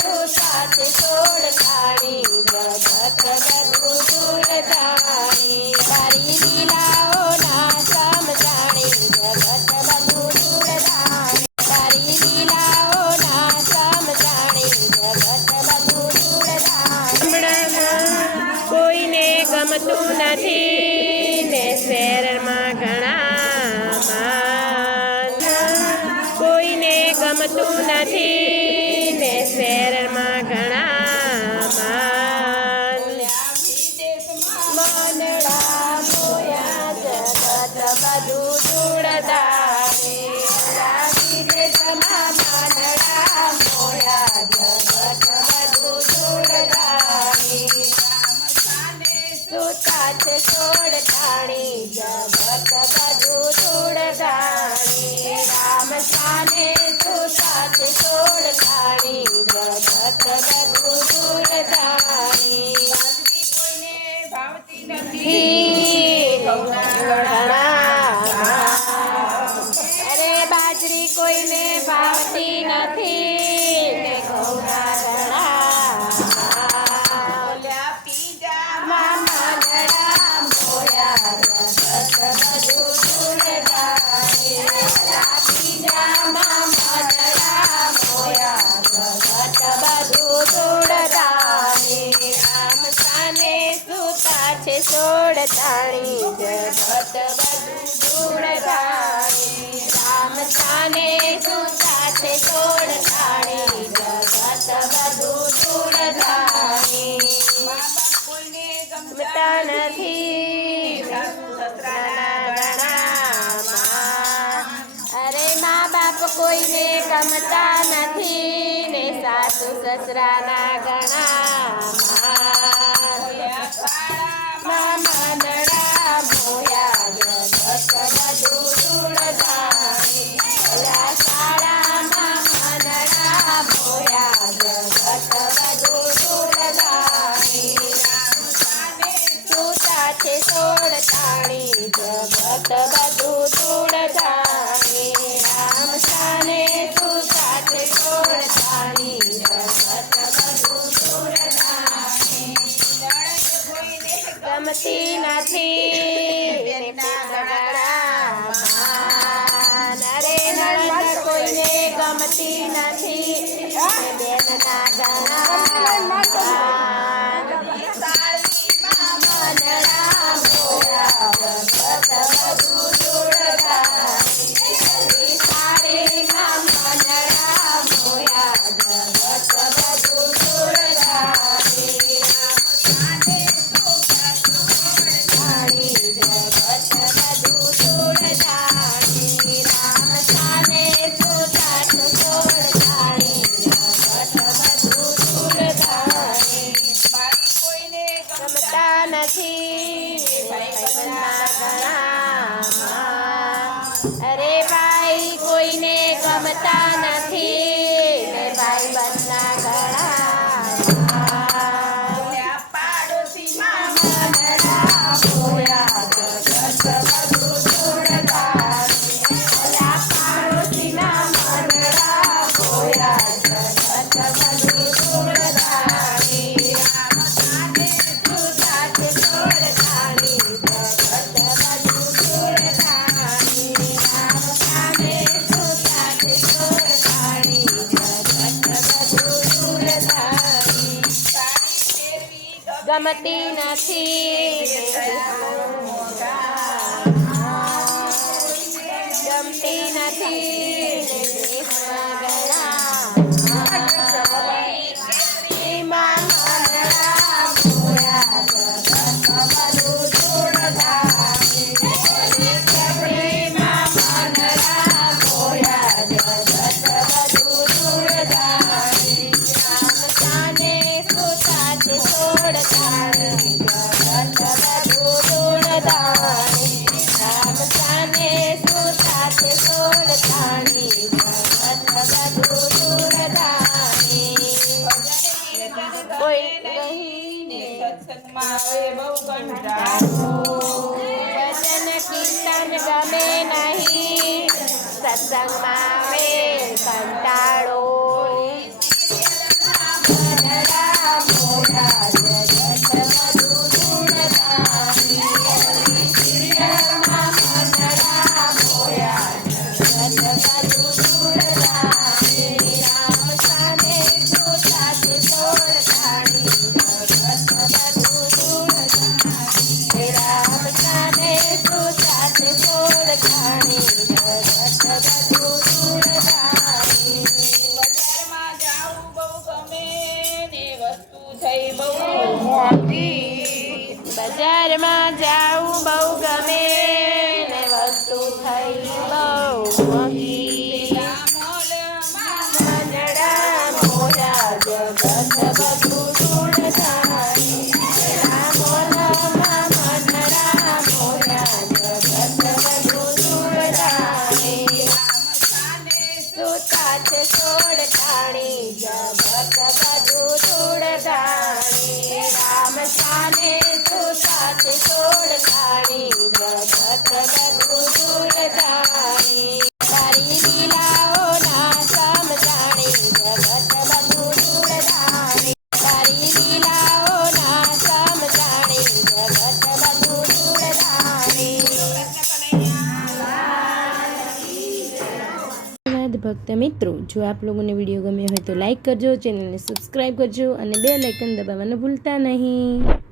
તું સાથ છોડતાણી જગત બધું દૂરતાણી તારી લીલાઓના સમજાણી જગત બધું દૂરતાણી તારી લીલાઓના સમજાણી જગત બધું દૂરતાણી કોઈને ગમતું નથી ને શહેરમાં ઘણા માન કોઈને ગમતું નથી ને શહેરમાં ઘણા માન મનડા મોયા જગત બધું દૂરદાણી વિદેશમાં મનડા મોયા જગત બધું દૂરદાણી સુતા છે છોડતાણી જગત બધું છોડતાણી રામ સાને સુતા છે છોડતાણી જગત બધું છોડતાણી અરે બાજરી કોઈને ભાવતી નથી ને ઘઉંના છોડતાણી જગત બધું દૂરતાણી રામ સાને સુતા છે છોડતાણી જગત બધું દૂરતાણી ગમતા નથી અરે મા બાપ કોઈને ગમતા નથી ને સાસુ સસરાના ઘણા મનડા મોયા જગત બધું દૂરતાણી શાળામાં મનડા મોયા જગત બધું દૂરતાણી સુતા છે છોડતાણી જગત બધું દૂરતાણી રામ સાને સુતા છે છોડતાણી જગત બધું દૂરતાણી ગમતી નથી અરે નણંદ કોઈને ગમતી નથી બેનના ઘણા મનડા મોયા જગત બધું દૂરતાણી સાડીમાં મનડા મોયા જગત બધું દૂરતાણી અરે ભાઈ કોઈને ગમતા નથી ને ભાઈ બંધના ઘણા પાડોશીમાં મનડા મોયા જગત બધું દૂરતાણી પાડોશીના મનડા મોયા જગત બધું દૂરતાણી ગમતી નથી ગમતી નથી ભજન કીર્તન ગમે નહીં, સત્સંગમાં આવે કંટાળો. સાથે છોડતાણી જગત બધું છોડતાણી રામ સાને તું સાથે છોડતાણી જગત બધું છોડતાણી તારી લીલાઓના સમજાણી જગત બધું છોડતાણી તારી લીલાઓના સમજાણી જગત બધું છોડતાણી ભક્ત મિત્રો, જો આપ લોકોને વિડીયો ગમ્યો હોય તો લાઈક કરજો, ચેનલને સબસ્ક્રાઈબ કરજો અને બેલ આઇકન દબાવવાનું ભૂલતા નહીં.